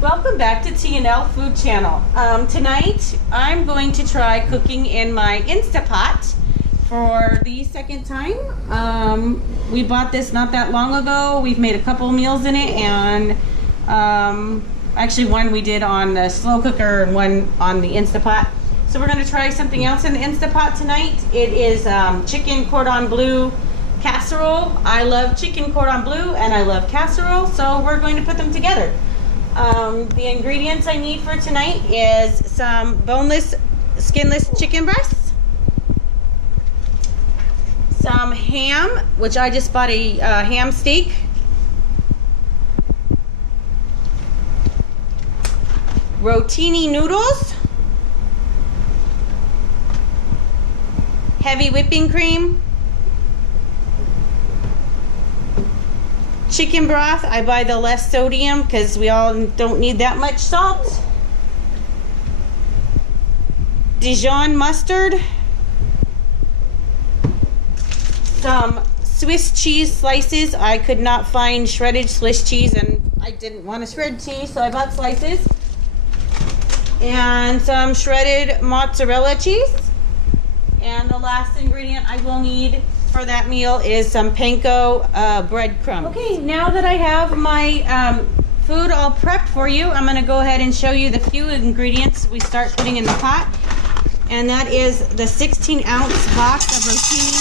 Welcome back to T&L Food Channel. Tonight I'm going to try cooking in my Instapot for the second time. We bought this not that long ago. We've made a couple meals in it, and actually one we did on the slow cooker and one on the Instapot. So we're going to try something else in the Instapot tonight. It is chicken Cordon Bleu Casserole. I love chicken Cordon Bleu and I love casserole, so we're going to put them together. The ingredients I need for tonight is some boneless, skinless chicken breasts, some ham, which I just bought a ham steak, rotini noodles, heavy whipping cream, chicken broth. I buy the less sodium because we all don't need that much salt. Dijon mustard. Some Swiss cheese slices. I could not find shredded Swiss cheese and I didn't want to shred cheese, so I bought slices. And some shredded mozzarella cheese. And the last ingredient I will need for that meal is some panko breadcrumbs. Okay, now that I have my food all prepped for you, I'm going to go ahead and show you the few ingredients we start putting in the pot. And that is the 16-ounce box of rotini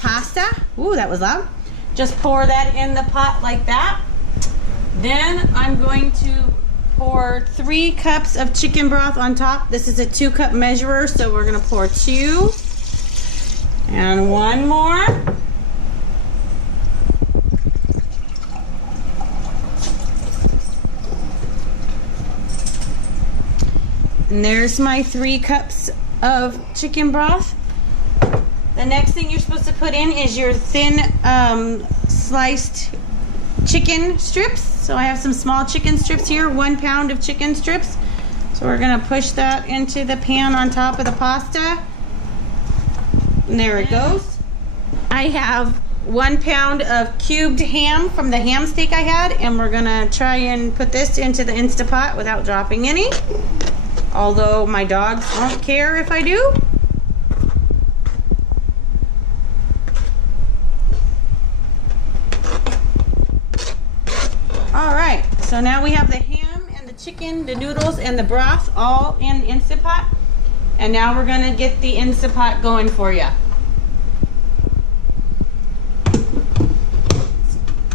pasta. Ooh, that was loud. Just pour that in the pot like that. Then I'm going to pour 3 cups of chicken broth on top. This is a 2-cup measurer, so we're going to pour 2. And 1 more. And there's my 3 cups of chicken broth. The next thing you're supposed to put in is your thin sliced chicken strips. So I have some small chicken strips here, 1 pound of chicken strips. So we're gonna push that into the pan on top of the pasta. And there it goes. I have 1 pound of cubed ham from the ham steak I had, and we're gonna try and put this into the Instapot without dropping any. Although my dogs won't care if I do. Alright, so now we have the ham and the chicken, the noodles, and the broth all in the Instapot. And now we're going to get the Instapot going for you.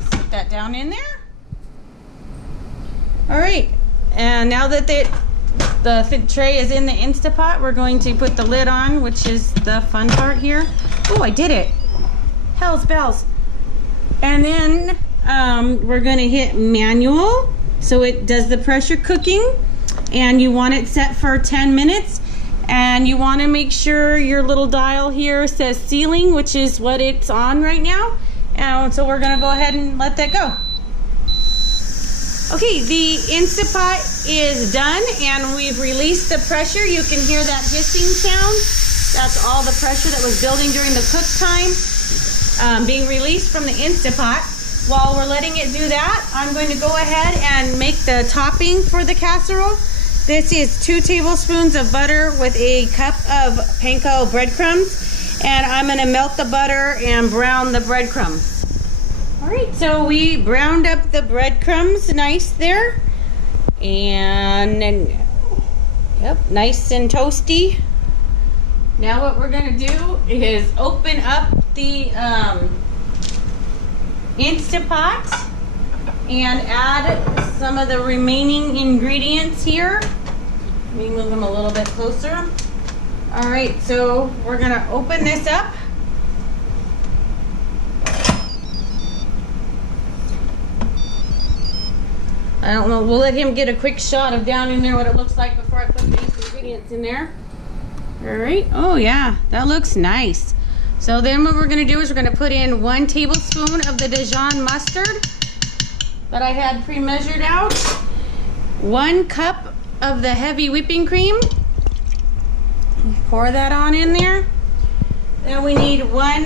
Set that down in there. Alright, and now that the tray is in the Instapot, we're going to put the lid on, which is the fun part here. Oh, I did it. Hell's bells. And then we're going to hit manual, so it does the pressure cooking, and you want it set for 10 minutes. And you want to make sure your little dial here says sealing, which is what it's on right now. And so we're going to go ahead and let that go. Okay, the Instapot is done and we've released the pressure. You can hear that hissing sound. That's all the pressure that was building during the cook time being released from the Instapot. While we're letting it do that, I'm going to go ahead and make the topping for the casserole. This is 2 tablespoons of butter with a cup of panko breadcrumbs, and I'm going to melt the butter and brown the breadcrumbs. All right, so we browned up the breadcrumbs nice there, and yep, nice and toasty. Now what we're going to do is open up the Instapot and add some of the remaining ingredients here. Let me move them a little bit closer. All right, so we're gonna open this up. I don't know, we'll let him get a quick shot of down in there what it looks like before I put these ingredients in there. All right, oh yeah, that looks nice. So then what we're gonna do is we're gonna put in 1 tablespoon of the Dijon mustard that I had pre-measured out, 1 cup of the heavy whipping cream. Pour that on in there. Then we need 1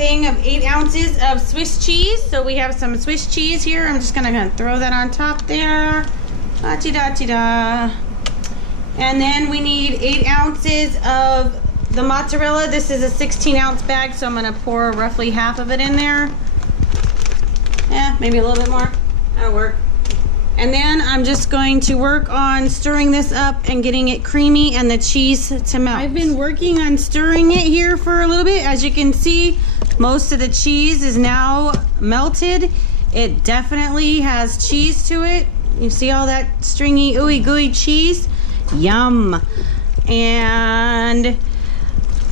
thing of 8 ounces of Swiss cheese. So we have some Swiss cheese here. I'm just gonna throw that on top there. Da-ti-da-ti-da. And then we need 8 ounces of the mozzarella. This is a 16-ounce bag, so I'm gonna pour roughly half of it in there. Yeah, maybe a little bit more. That'll work. And then I'm just going to work on stirring this up and getting it creamy and the cheese to melt. I've been working on stirring it here for a little bit. As you can see, most of the cheese is now melted. It definitely has cheese to it. You see all that stringy, ooey gooey cheese? Yum. And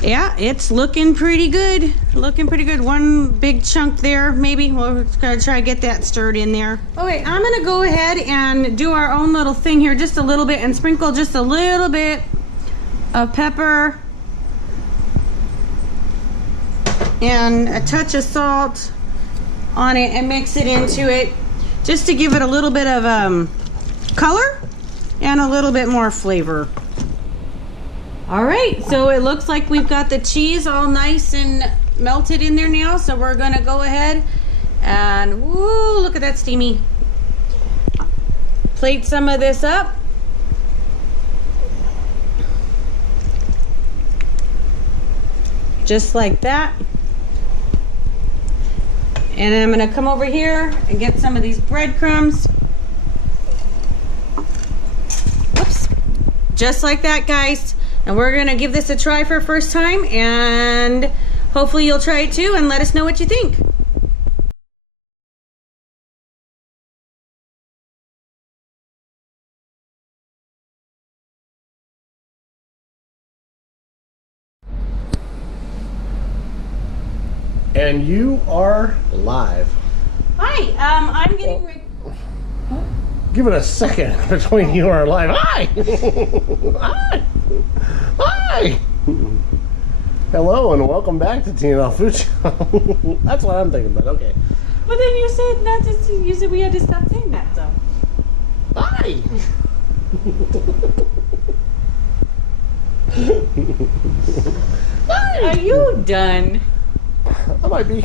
yeah, it's looking pretty good. Looking pretty good. One big chunk there, maybe. We're gonna try to get that stirred in there. Okay, I'm gonna go ahead and do our own little thing here just a little bit and sprinkle just a little bit of pepper and a touch of salt on it and mix it into it just to give it a little bit of color and a little bit more flavor. All right, so it looks like we've got the cheese all nice and melted in there now. So we're gonna go ahead and, woo, look at that steamy. Plate some of this up. Just like that. And I'm gonna come over here and get some of these breadcrumbs. Whoops. Just like that, guys. And we're gonna give this a try for first time, and hopefully you'll try it too and let us know what you think. And you are live. Hi, I'm getting ready. Give it a second between you are live. Hi! Hi! Hi! Hello and welcome back to T&L Food Show. That's what I'm thinking about, okay. But then you said not to, you said we had to stop saying that, so. Hi! Hi! Are you done? I might be.